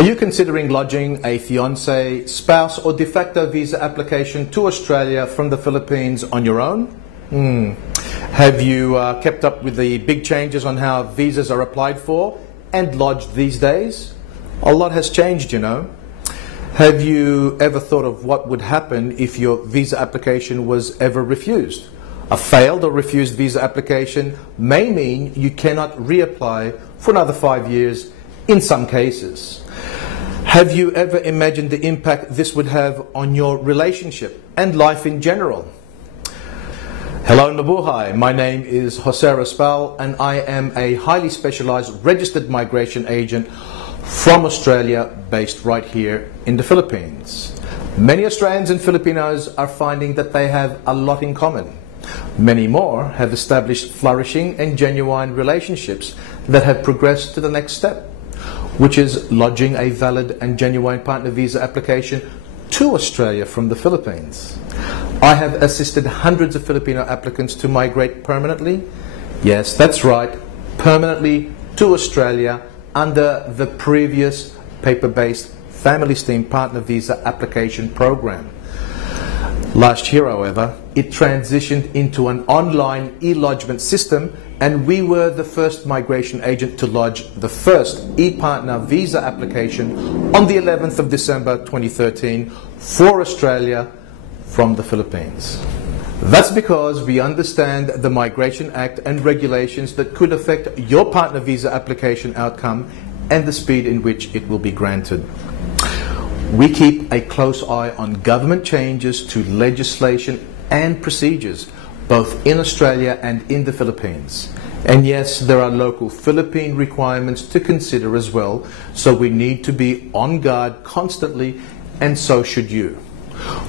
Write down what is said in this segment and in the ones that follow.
Are you considering lodging a fiancé, spouse or de facto visa application to Australia from the Philippines on your own? Have you kept up with the big changes on how visas are applied for and lodged these days? A lot has changed, you know. Have you ever thought of what would happen if your visa application was ever refused? A failed or refused visa application may mean you cannot reapply for another 5 years in some cases. Have you ever imagined the impact this would have on your relationship and life in general? Hello Mabuhay, my name is Jose Respall and I am a highly specialized registered migration agent from Australia based right here in the Philippines. Many Australians and Filipinos are finding that they have a lot in common. Many more have established flourishing and genuine relationships that have progressed to the next step, which is lodging a valid and genuine partner visa application to Australia from the Philippines. I have assisted hundreds of Filipino applicants to migrate permanently. Yes, that's right, permanently to Australia under the previous paper-based Family Stream Partner Visa Application Program. Last year, however, it transitioned into an online e-lodgement system and we were the first migration agent to lodge the first e-partner visa application on the 11th of December 2013 for Australia from the Philippines. That's because we understand the Migration Act and regulations that could affect your partner visa application outcome and the speed in which it will be granted. We keep a close eye on government changes to legislation and procedures, both in Australia and in the Philippines. And yes, there are local Philippine requirements to consider as well, so we need to be on guard constantly, and so should you.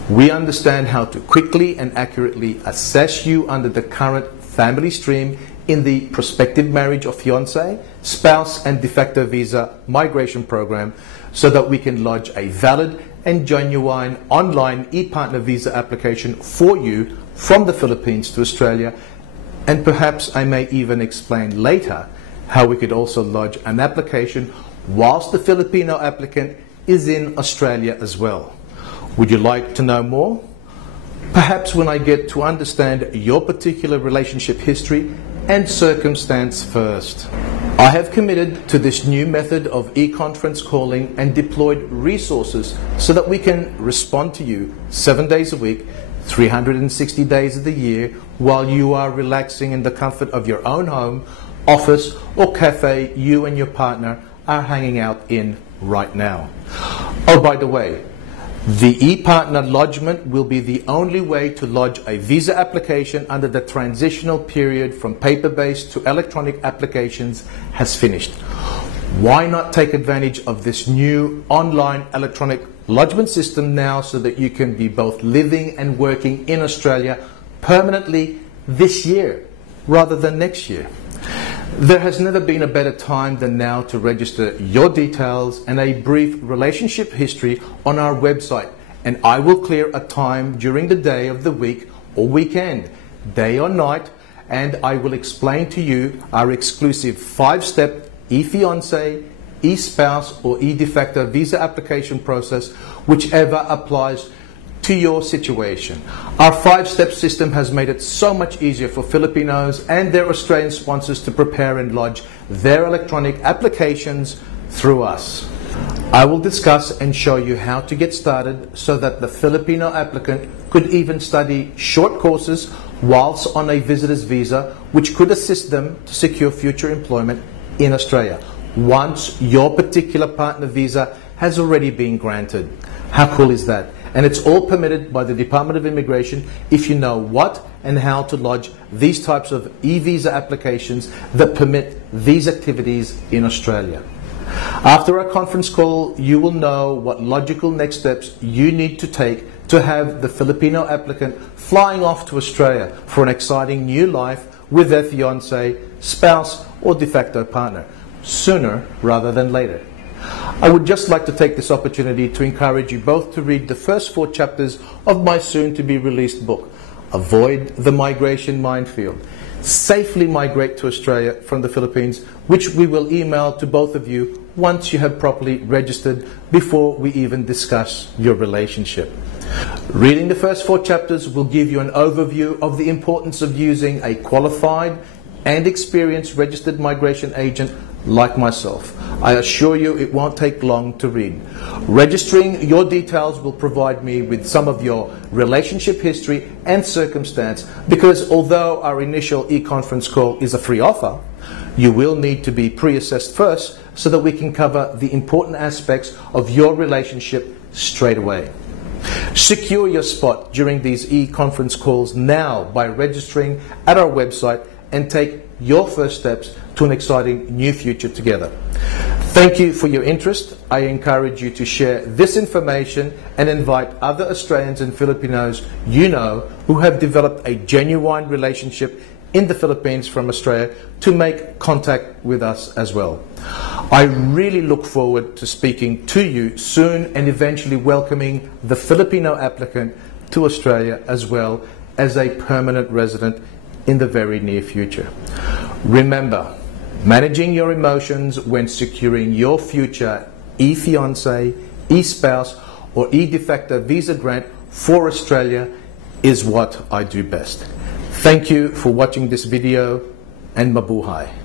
We understand how to quickly and accurately assess you under the current family stream in the prospective marriage or fiancé, spouse and de facto visa migration program so that we can lodge a valid and genuine online e-partner visa application for you from the Philippines to Australia, and perhaps I may even explain later how we could also lodge an application whilst the Filipino applicant is in Australia as well. Would you like to know more? Perhaps when I get to understand your particular relationship history and circumstance first. I have committed to this new method of e-conference calling and deployed resources so that we can respond to you 7 days a week, 360 days of the year, while you are relaxing in the comfort of your own home, office or cafe you and your partner are hanging out in right now. Oh, by the way, the e-partner lodgement will be the only way to lodge a visa application under the transitional period from paper-based to electronic applications has finished. Why not take advantage of this new online electronic lodgement system now so that you can be both living and working in Australia permanently this year rather than next year? There has never been a better time than now to register your details and a brief relationship history on our website, and I will clear a time during the day of the week or weekend, day or night, and I will explain to you our exclusive 5-step e-fiancé, e-spouse or e-de facto visa application process, whichever applies to your situation. Our 5-step system has made it so much easier for Filipinos and their Australian sponsors to prepare and lodge their electronic applications through us. I will discuss and show you how to get started so that the Filipino applicant could even study short courses whilst on a visitor's visa, which could assist them to secure future employment in Australia once your particular partner visa has already been granted. How cool is that? And it's all permitted by the Department of Immigration if you know what and how to lodge these types of e-visa applications that permit these activities in Australia. After our conference call, you will know what logical next steps you need to take to have the Filipino applicant flying off to Australia for an exciting new life with their fiancé, spouse or de facto partner, sooner rather than later. I would just like to take this opportunity to encourage you both to read the first 4 chapters of my soon-to-be-released book, Avoid the Migration Minefield. Safely migrate to Australia from the Philippines, which we will email to both of you once you have properly registered before we even discuss your relationship. Reading the first 4 chapters will give you an overview of the importance of using a qualified and experienced registered migration agent like myself. I assure you it won't take long to read. Registering your details will provide me with some of your relationship history and circumstance, because although our initial e-conference call is a free offer, you will need to be pre-assessed first so that we can cover the important aspects of your relationship straight away. Secure your spot during these e-conference calls now by registering at our website and take your first steps to an exciting new future together. Thank you for your interest. I encourage you to share this information and invite other Australians and Filipinos you know who have developed a genuine relationship in the Philippines from Australia to make contact with us as well. I really look forward to speaking to you soon and eventually welcoming the Filipino applicant to Australia as well as a permanent resident in the very near future. Remember, managing your emotions when securing your future e-fiancé, e-spouse or e-de facto visa grant for Australia is what I do best. Thank you for watching this video, and mabuhay.